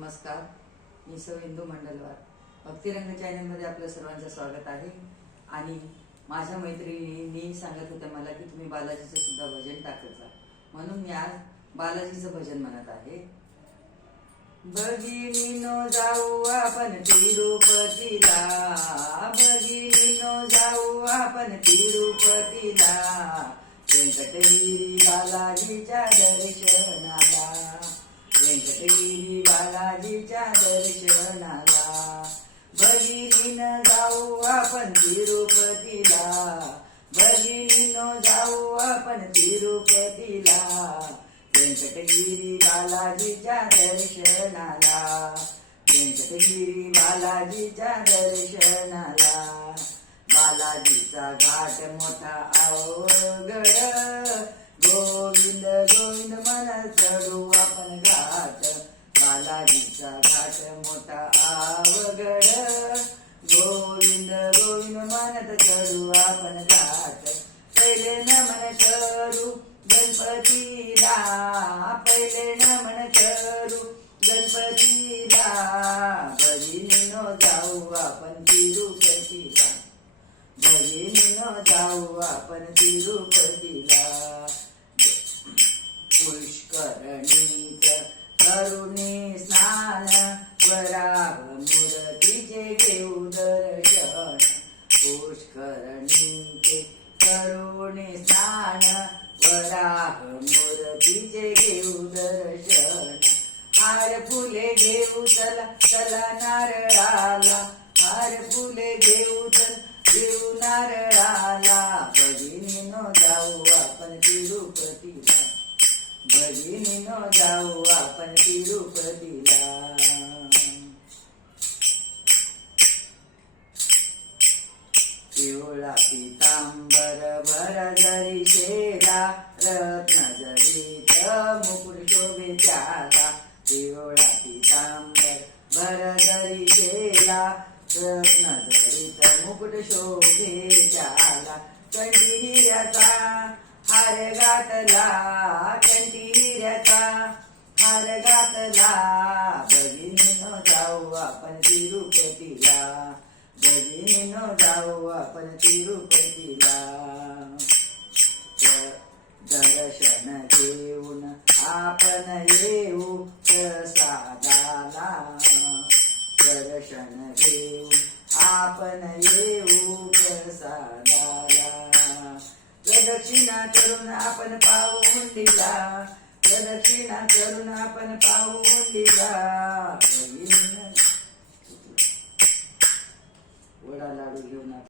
नमस्कार. मी सौ इंदू मंडलवार. भक्तिरंग चॅनलमध्ये आपलं सर्वांचं स्वागत आहे. आणि माझ्या मैत्रिणींनी सांगत होत्या मला की तुम्ही बालाजीचं सुद्धा भजन टाकत जा. म्हणून मी आज बालाजीचं भजन म्हणत आहे. भगिनीनो जाऊ आपण तिरुपतीला. भगिनीनो जाऊ आपण तिरुपतीला. व्यंकटगिरी बालाजीच्या दर्शनाला. व्यंकटगिरी बालाजीच्या दर्शनाला. भगिनीनं जाऊ आपण तिरुपतीला. भगिनीनो जाऊ आपण तिरुपतीला. व्यंकटगिरी बालाजीच्या दर्शनाला. व्यंकटगिरी बालाजीच्या दर्शनाला. बालाजीचा घाट मोठा अवघड. गोविंद बालाजीचा घाट मोठा आवगड गोविंद गोविंद म्हणत चढू आपण जात पहिले नमन करू गणपतीला पहिले नमन करू गणपतीला. भगिनीनो जाऊ आपण तिरुपतीला. भगिनीनो जाऊ आपण तिरुपतीला. पुष्करणी करुणी स्नान वराह मूर्तीचे घेऊ दर्शन. हार फुले घेऊ चला चला नारळाला. हार फुले घेऊ चल घेऊ नारळाला. भगिनीनो जाऊ आपण तिरुपतीला. भगिनीनो जाऊ आपण तिरुपतीला. पिवळा पितांबर जरी शेला रत्न जडीत मुकुट शोभे त्याला पिवळा पितांबर भर जरी शेला रत्न जडीत मुकुट शोभे त्याला कंटी हिऱ्याचा हार घातला कंटी हिऱ्याचा हार घातला भगिनीनो जाऊ आपण तिरुपतीला भगिनीनो जाऊ आपण तिरुपतीला. येऊ प्रसादाला दर्शन घेऊन आपण येऊ प्रसादाला प्रदक्षिणा करून आपण पाहून दिला प्रदक्षिणा करून आपण पाहून दिला